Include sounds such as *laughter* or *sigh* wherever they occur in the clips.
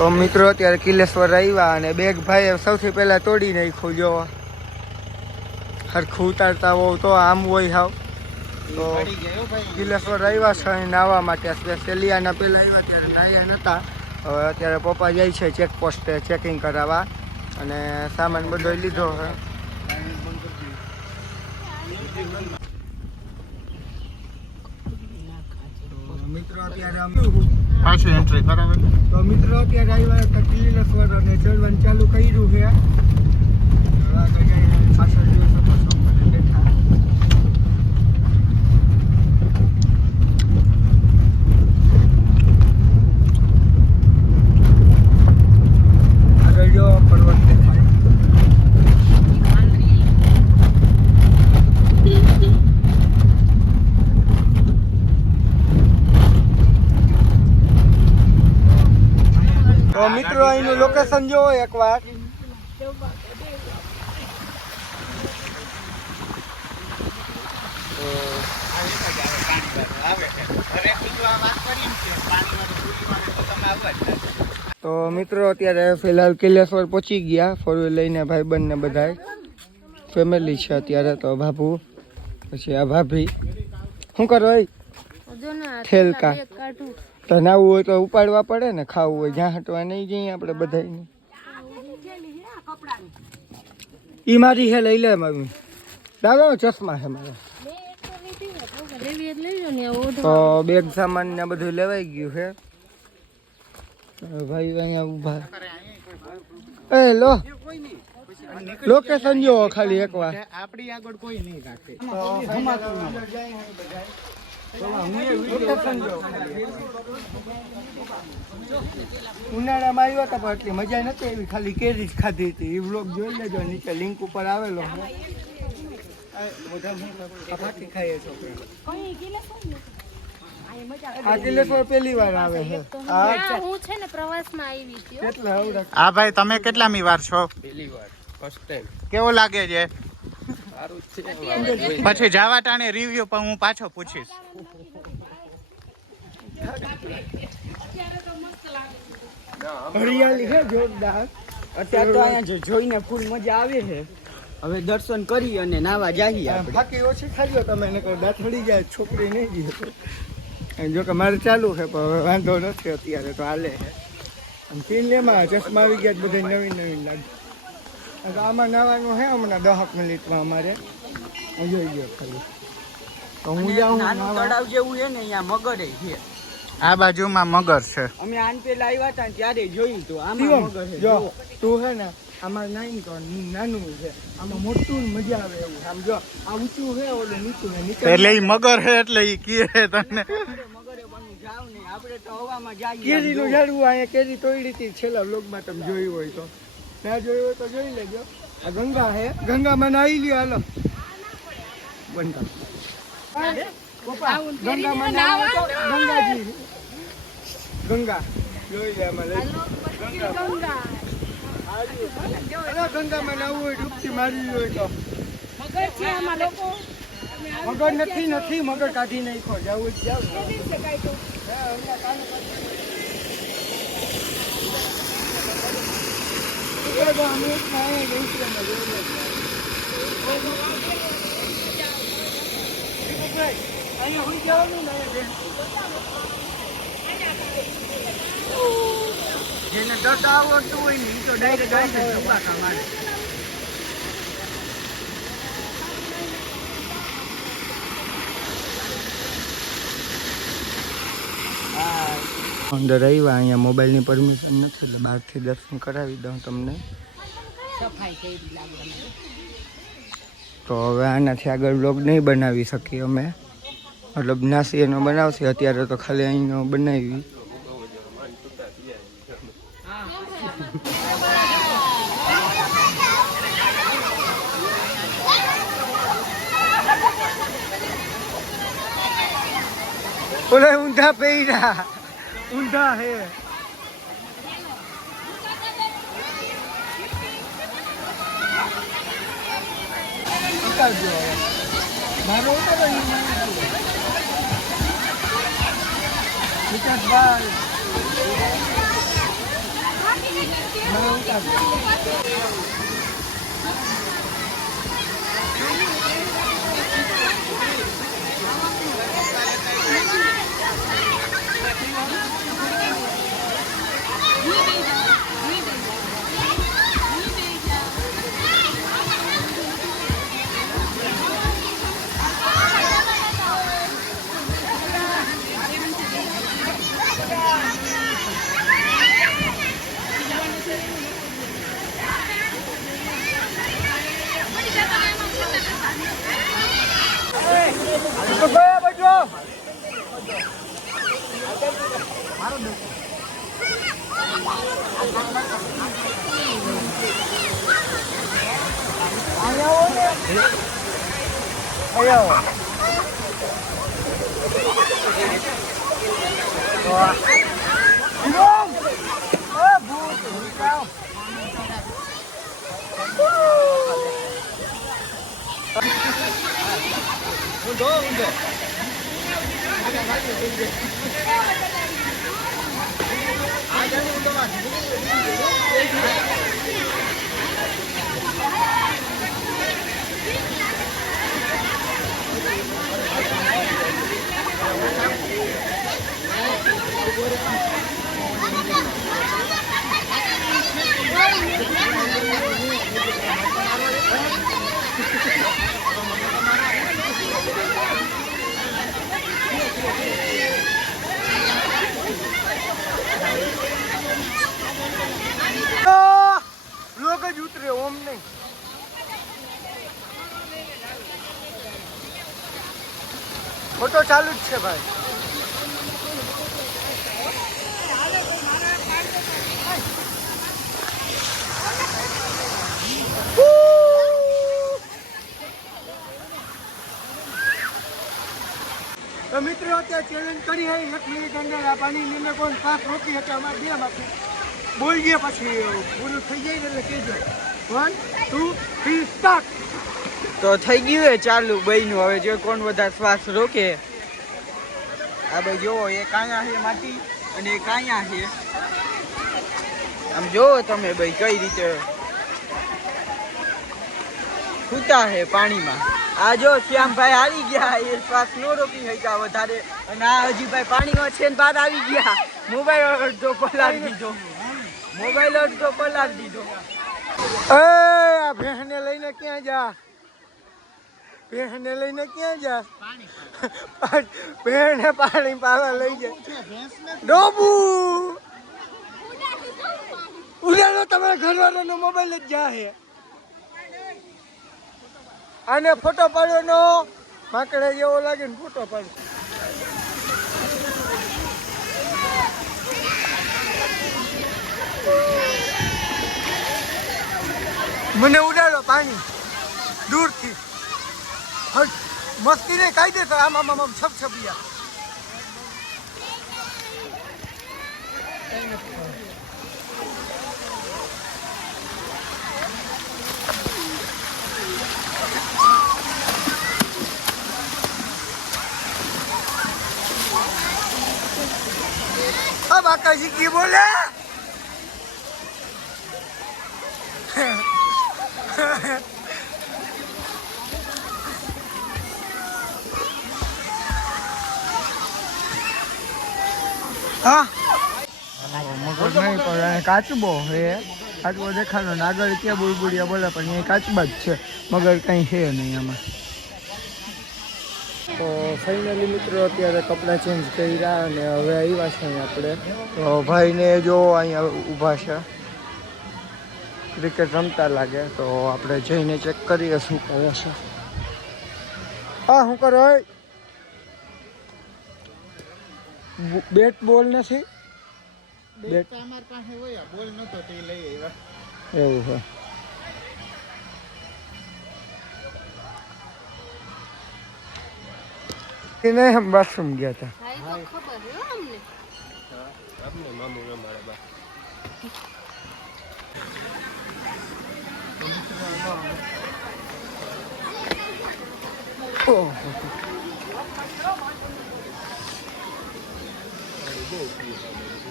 તો મિત્રો અત્યારે કિલેશ્વર આવ્યા અને બેગ ભાઈએ સૌથી પહેલા તોડી નાખ્યું, જો. હરખું ઉતારતા હોવ તો આમ હોય હાવ. તો કિલેશ્વર આવ્યા છે નાહવા માટે સ્પેશિયલી આના પહેલાં આવ્યા ત્યારે નાહ્યા નહોતા હવે અત્યારે પપ્પા જાય છે ચેકપોસ્ટે ચેકિંગ કરાવવા અને સામાન બધો લીધો છે. મિત્રો અત્યારે પાછી એન્ટ્રી કરાવે તો મિત્રો અત્યારે આવ્યા તો કિલેશ્વર અને ચડવાનું ચાલુ કર્યું છો બધા બેઠા આગળ જો પર્વત દેખાય અહીંનું લોકેશન જોવો એકવાર. તો મિત્રો અત્યારે ફિલહાલ કિલ્લેશ્વર પહોંચી ગયા ફોર વ્હીલ લઈને ભાઈબંધ ને બધાય. ફેમિલી છે અત્યારે તો બાપુ પછી આ ભાભી. શું કરો એ? થેલકા તો નાવું હોય તો ઉપાડવા પડે ને ખાવું હોય જ્યાં હટવા નહીં જઈએ આપણે બધાને ઈ મારી હે લઈ લે મમ્મી. દાદા ચશ્મા છે મારે. તો બેગ સામાન ને બધું લેવાઈ ગયું છે ભાઈ અહીંયા ઊભા એ લો. લોકેશન જો ખાલી એકવાર. આપણી આગળ કોઈ નહીં રાખે. ઉનાળામાં આવ્યા હતા પણ એટલી મજા નથી આવી. ખાલી કેરી જ ખાધી હતી. એ બ્લોગ જોઈ લેજો નીચે લિંક ઉપર આવેલો આ ભાઈ તમે કેટલામી વાર છો? કેવો લાગે છે? પછી જાવા ટાણે રિવ્યુ પણ હું પાછો પૂછીશ. *laughs* હરિયાળી છે જોરદાર. અત્યારે તો અહીંયા જો જોઈને ફૂલ મજા આવે છે. હવે દર્શન કરી અને નાવા જઈએ બાકી ઓછી ખાજો તમે એને કહો દાંતડી જાય છોકરી નહીં જીવે. જો કે મારે ચાલુ છે પણ હવે વાંધો નથી અત્યારે તો હાલે છે. અને પીન લેમાં ચશ્મા આવી ગયા બધા નવીન નવીન લાગે. આમાં નાવાનું છે હમણાં દહક મિનિટમાં અમારે. હું જોઈ ગયો ખાલી. તો હું જાઉં તળાવ જેવું છે ને અહીંયા મગર છે. આ બાજુમાં મગર છે. અમે આન પે આવ્યા હતા ત્યારે જોયું તો આમાં મગર છે. જો તું હે ને આમાં નાઈન તો નાનું છે. આમાં મોટું મજા આવે એવું આમ જો આ ઊંચું છે ઓલું નીચું છે નીચે એટલે ઈ મગર છે એટલે ઈ કીએ તને. મગરે બની જાવ ને આપણે તો હવામાં જઈએ કેરીનું ઝાડવું અહીંયા કેરી તોડી હતી. છેલ્લા બ્લોગમાં તમે જોયું હોય તો. ના જોયું હોય તો જોઈ લેજો. આ ગંગા હે ગંગામાં નાહી લ્યો હાલો. બંધ ગંગામાં નાહવા ગંગાજી. ગંગા. જોઈ લે અરે ગંગામાં નાહવું હોય ડૂબકી મારવી હોય તો. મગર નથી નથી મગર કાઢી નાખો જવું જ જાવ. હા, અહીંયા હોઈ જવાનું ને. જેને દસ આવડતું હોય ને તો ડાયરેક્ટ આવી ઊભા અંદર આવ્યા અહીંયા મોબાઈલની પરમિશન નથી એટલે બહારથી દર્શન કરાવી દઉં તમને. તો હવે આનાથી આગળ બ્લોગ નહીં બનાવી શકીએ અમે. મતલબ નાસી એનો બનાવશે. અત્યારે તો ખાલી અહીંનો બનાવી. ઓલે ઊંધા પહેર્યા. ઊંધા હે. ઉતારજો. મારો ઉતારો વિકાસભાઈ. બરાબર અહીંયા આવો શિવમ! એ ભૂત, ભૂત. લોક જ ઉતરે ઓમ નહીં ફોટો ચાલુ જ છે ભાઈ. તો મિત્રો અત્યારે ચેલેન્જ કરી હે. એક મિનિટ અંદર આ પાણીની અંદર કોઈ સાફ રોકી શકે અમારે બે માંથી. બોલ ગયા પછી પૂરું થઈ જાય એટલે કહેજો. વન ટુ થ્રી સ્ટાર્ટ તો થઈ ગયું ચાલુ બહેનું હવે જો કોણ વધારે શ્વાસ રોકે આ ભાઈ જોવો, એ કાયા છે માટી અને એ કાયા છે. આમ જોવો તમે ભાઈ કઈ રીતે સૂતા છે પાણીમાં. આ જો શ્યામભાઈ આવી ગયા, એ શ્વાસ નો રોકી શક્યા વધારે. અને આ હજી ભાઈ પાણીમાં છે ને બાદ આવી ગયા. મોબાઈલ અડધો પલાળી દીધો. મોબાઈલ અડધો પલાળી દીધો. એ, આ ભેંસને લઈને ક્યાં જા? ભેંસને લઈને ક્યાં જા ભેંસને પાણી પાવા લઈ જાય. ડોબુ ઉડાડો તમારા ઘરવાળાનો મોબાઈલ જ જાહે. આને ફોટો પાડ્યો નો? માકડે જેવો લાગે ને ફોટો પાડ્યો. મને ઉડાડો પાણી. દૂરથી. મસ્તી નહીં કાયદેસર આમ આમ આમ છપ છપિયા બાકાજી કી બોલે? કાચબો હે? કાચબો દેખાડો ને આગળ ક્યાં બુલબુડિયા બોલે પણ અહીં કાચબા જ છે મગર કંઈ છે નહીં એમાં તો ફાઇનલી મિત્રો અત્યારે કપડાં ચેન્જ કર્યા અને હવે આવ્યા છે આપણે. તો ભાઈને જો અહીંયા ઊભા છે. ક્રિકેટ રમતા લાગે, તો આપણે જઈને ચેક કરીએ શું કરે છે. હા, શું કરો? बेट बॉल ना से बेट हमारे पास है वो या बॉल ना तो ते ले ये वो है नहीं हम बात सुन गया था भाई तो खबर है हमने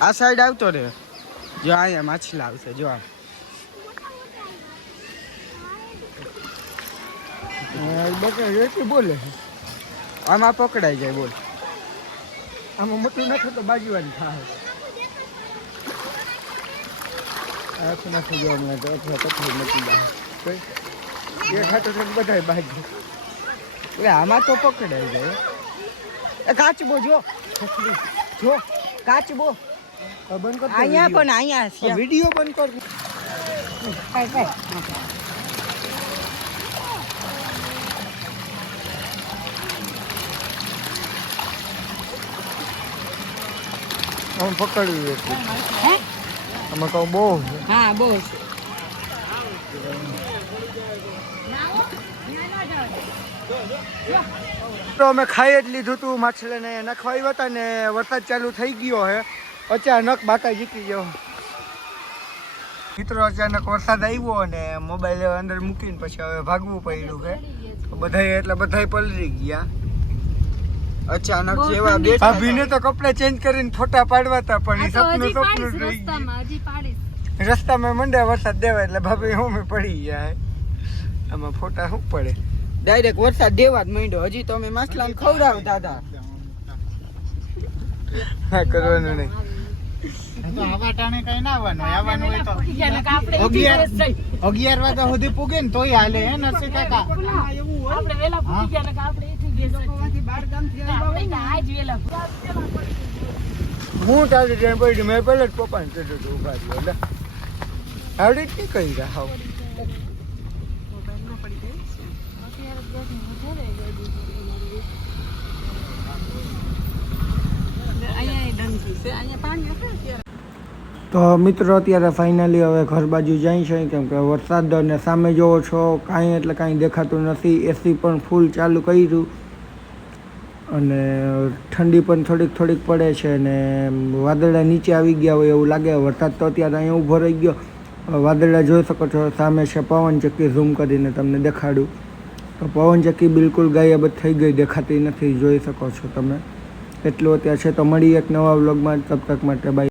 આ સાઈડ આવતો રે જો અહીંયા માછલા આવશે જો બટા બોલે આમાં પકડાઈ જાય બોલ. આમાં મોટું નાખો તો બાજુવાળી થાય નાખી જો હમણાં તો અથવા તકલીફ નથી જાય એક હાથે તો બધા બાજુ. એટલે આમાં તો પકડાઈ જાય. એ કાચબો જો. જો. કાચબો. બંધ કર અહીંયા પણ અહીંયા છે. વીડિયો બંધ કર. કાંઈ કાંઈ. આમ પકડ્યું એટલું આમાં કહું બહુ છે. હા બહુ તો અમે ખાઈ જ લીધું હતું માછલીને. નાખવા આવ્યા હતા ને વરસાદ ચાલુ થઈ ગયો હે. અચાનક બાકા જીતી ગયો. મિત્રો અચાનક વરસાદ આવ્યો અને મોબાઈલ અંદર મૂકીને પછી હવે ભાગવું પડ્યું છે તો બધાય એટલે બધાય પલરી ગયા. અચાનક જેવા બે ભાભીને તો કપડા ચેન્જ કરીને ફોટા પાડવા હતા પણ એ સપનું સપનું રહી ગયું. રસ્તામાં મંડ્યા વરસાદ દેવા એટલે ભાભી હું પડી ગયા. આમાં ફોટા શું પડે? ડાયરેક્ટ વરસાદ દેવા જ માંડ્યો. હજી તો અમે માછલાને ખવડાવતા હતા. કરવાનું નહીં. ના અગિયાર વાગ્યા સુધી પૂગે ને તોય હાલે હે નરસિંહ કાકા? આપણે વેલા ગયા ને આપણે હું તારી ત્યાં પડી મેં પહેલા જ પપ્પાને કીધું હતું ઊભા રહ્યો એટલે આવડી જ નહીં કહી રહ્યા તો મિત્રો, અત્યારે ફાઇનલી હવે ઘર બાજુ જાય છે. કેમ કે વરસાદ અને સામે જોવો છો, કાંઈ એટલે કાંઈ દેખાતું નથી. એસી પણ ફૂલ ચાલુ કર્યું. અને ઠંડી પણ થોડીક થોડીક પડે છે અને વાદળા નીચે આવી ગયા હોય એવું લાગે. વરસાદ તો અત્યારે અહીંયા ઊભો રહી ગયો. વાદળા જોઈ શકો છો, સામે છે પવન ચક્કી ઝૂમ કરીને તમને દેખાડું. તો પવન ચક્કી બિલકુલ ગાયબ જ થઈ ગઈ, દેખાતી નથી, જોઈ શકો છો તમે. એટલું અત્યારે છે. તો મળીએ એક નવા વ્લોગમાં. તબ તક માટે બાય